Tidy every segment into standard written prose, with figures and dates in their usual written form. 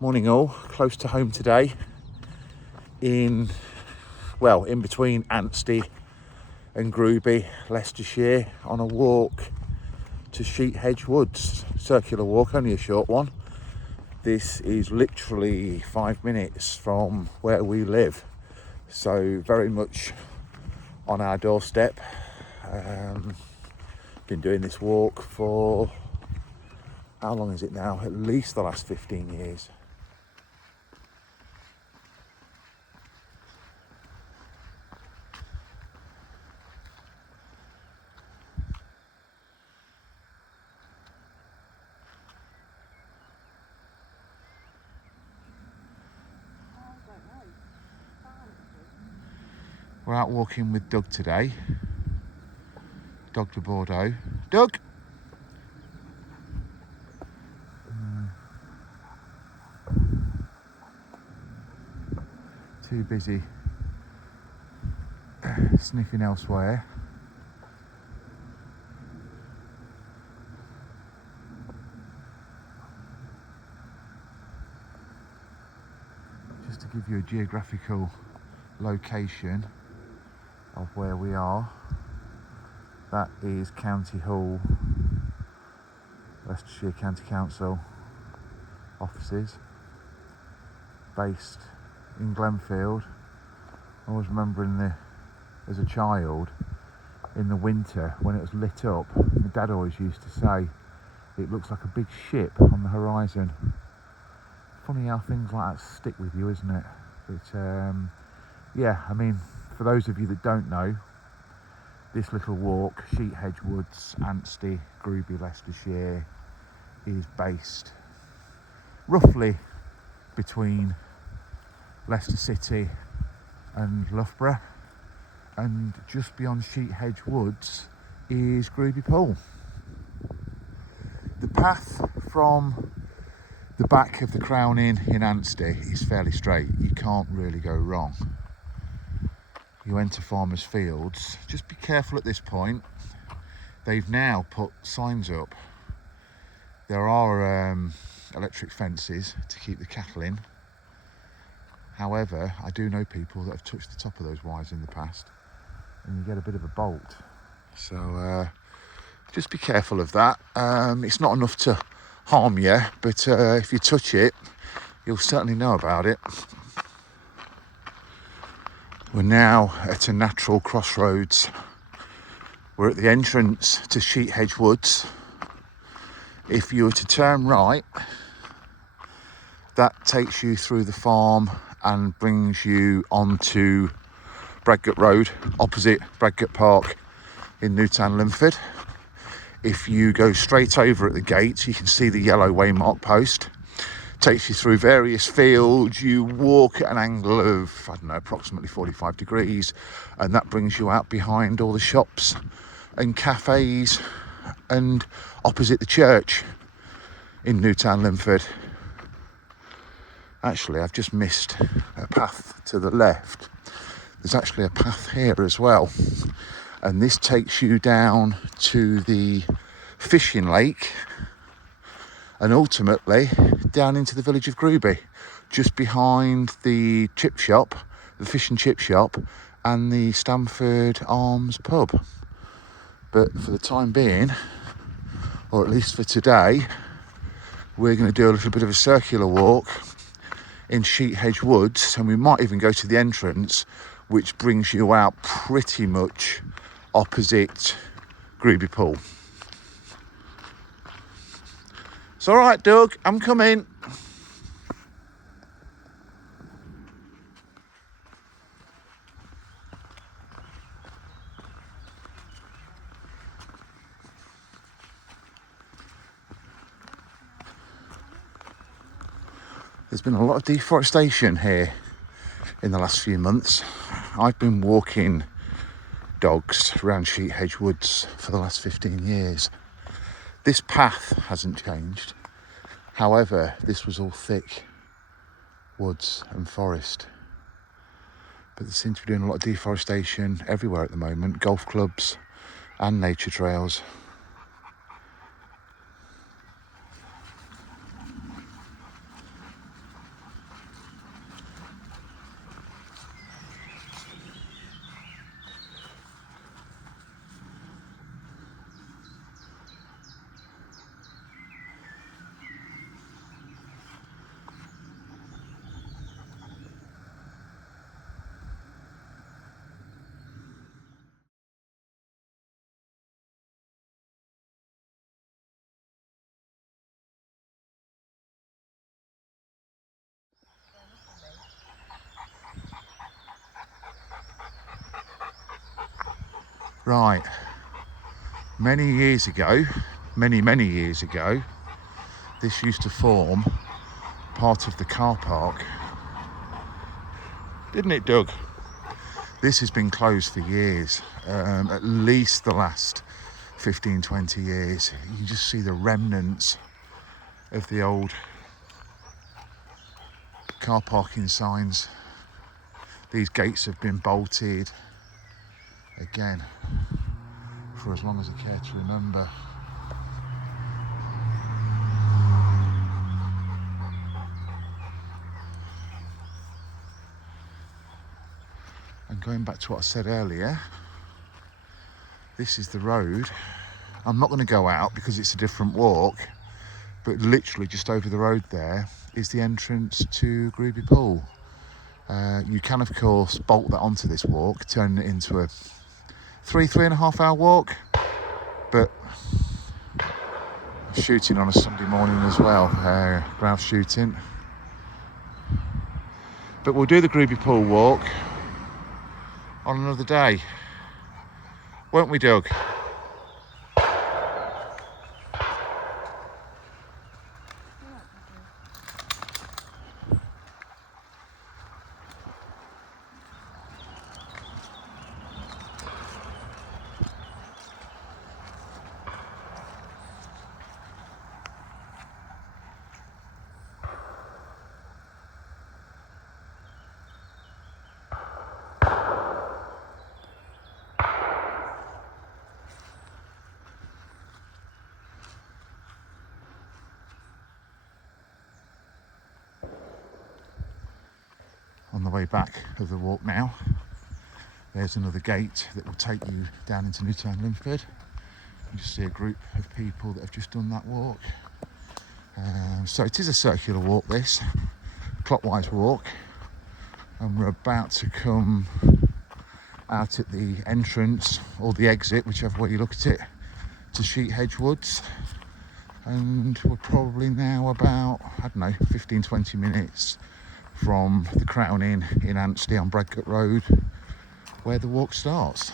Morning all, close to home today in between Anstey and Groby, Leicestershire, on a walk to Hedges Woods. Circular walk, only a short one. This is literally 5 minutes from where we live, so very much on our doorstep. Been doing this walk for, how long is it now? At least the last 15 years. We're out walking with Doug today. Doug de Bordeaux. Doug! Too busy sniffing elsewhere. Just to give you a geographical location of where we are, that is County Hall, Leicestershire County Council offices, based in Glenfield. I always remember as a child, in the winter when it was lit up, my dad always used to say, it looks like a big ship on the horizon. Funny how things like that stick with you, isn't it? But yeah, I mean, for those of you that don't know, this little walk, Hedges Woods, Anstey, Groby, Leicestershire, is based roughly between Leicester City and Loughborough, and just beyond Hedges Woods is Groby Pool. The path from the back of the Crown Inn in Anstey is fairly straight. You can't really go wrong. You enter Farmers Fields. Just be careful at this point. They've now put signs up. There are electric fences to keep the cattle in. However, I do know people that have touched the top of those wires in the past, and you get a bit of a bolt. So just be careful of that. It's not enough to harm you, but if you touch it, you'll certainly know about it. We're now at a natural crossroads. We're at the entrance to Hedges Woods. If you were to turn right, that takes you through the farm and brings you onto Bradgate Road, opposite Bradgate Park in Newtown, Linford. If you go straight over at the gate, you can see the yellow waymark post. Takes you through various fields. You walk at an angle of, approximately 45 degrees, and that brings you out behind all the shops and cafes and opposite the church in Newtown, Linford. Actually, I've just missed a path to the left. There's actually a path here as well, and this takes you down to the fishing lake and ultimately down into the village of Groby, just behind the chip shop, the fish and chip shop, and the Stamford Arms pub. But for the time being, or at least for today, we're going to do a little bit of a circular walk in Hedges Woods, and we might even go to the entrance, which brings you out pretty much opposite Groby Pool. It's all right, Doug, I'm coming. There's been a lot of deforestation here in the last few months. I've been walking dogs around Hedges Woods for the last 15 years. This path hasn't changed. However, this was all thick woods and forest. But they seem to be doing a lot of deforestation everywhere at the moment, golf clubs and nature trails. Right, many years ago, many years ago, this used to form part of the car park. Didn't it, Doug? This has been closed for years, at least the last 15, 20 years. You can just see the remnants of the old car parking signs. These gates have been bolted again for as long as I care to remember. And going back to what I said earlier, this is the road. I'm not going to go out because it's a different walk, but literally just over the road there is the entrance to Groovy Pool. You can of course bolt that onto this walk, turn it into a 3.5 hour walk, but shooting on a Sunday morning as well, grouse shooting. But we'll do the Groovy Pool walk on another day, won't we, Doug? On the way back of the walk now, there's another gate that will take you down into Newtown Linford. You just see a group of people that have just done that walk. So it is a circular walk, this clockwise walk, and we're about to come out at the entrance or the exit, whichever way you look at it, to Hedges Woods. And we're probably now about, I don't know, 15-20 minutes from the Crown Inn in Anstey on Bradgate Road, where the walk starts.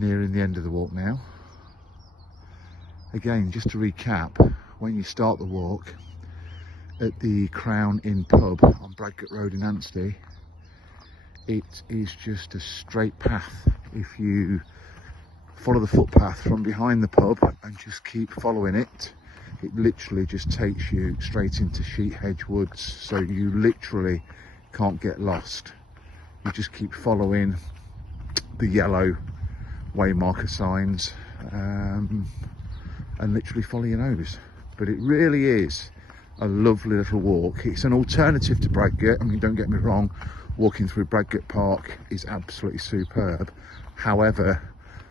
Nearing the end of the walk now. Again, just to recap, when you start the walk at the Crown Inn pub on Bradgate Road in Anstey, it is just a straight path. If you follow the footpath from behind the pub and just keep following it, it literally just takes you straight into Hedges Woods. So you literally can't get lost. You just keep following the yellow way marker signs and literally follow your nose. But it really is a lovely little walk. It's an alternative to Bradgate. I mean, don't get me wrong, walking through Bradgate Park is absolutely superb. However,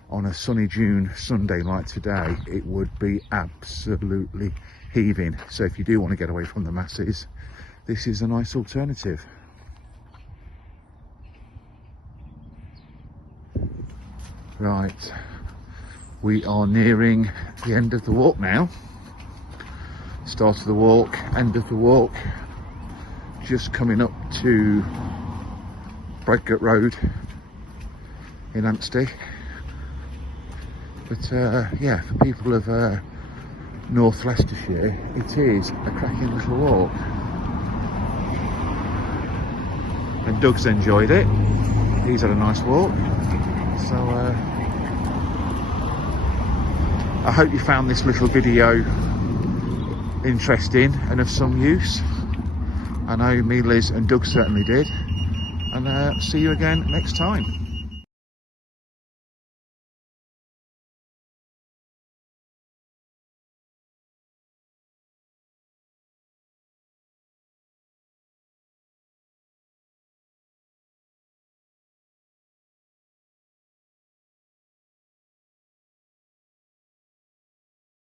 on a sunny June Sunday like today, it would be absolutely heaving. So if you do want to get away from the masses, this is a nice alternative. Right, we are nearing the end of the walk now. Start of the walk, end of the walk. Just coming up to Bradgate Road in Anstey. But yeah, for people of North Leicestershire, it is a cracking little walk. And Doug's enjoyed it. He's had a nice walk. So I hope you found this little video interesting and of some use. I know me, Liz and Doug certainly did. And see you again next time.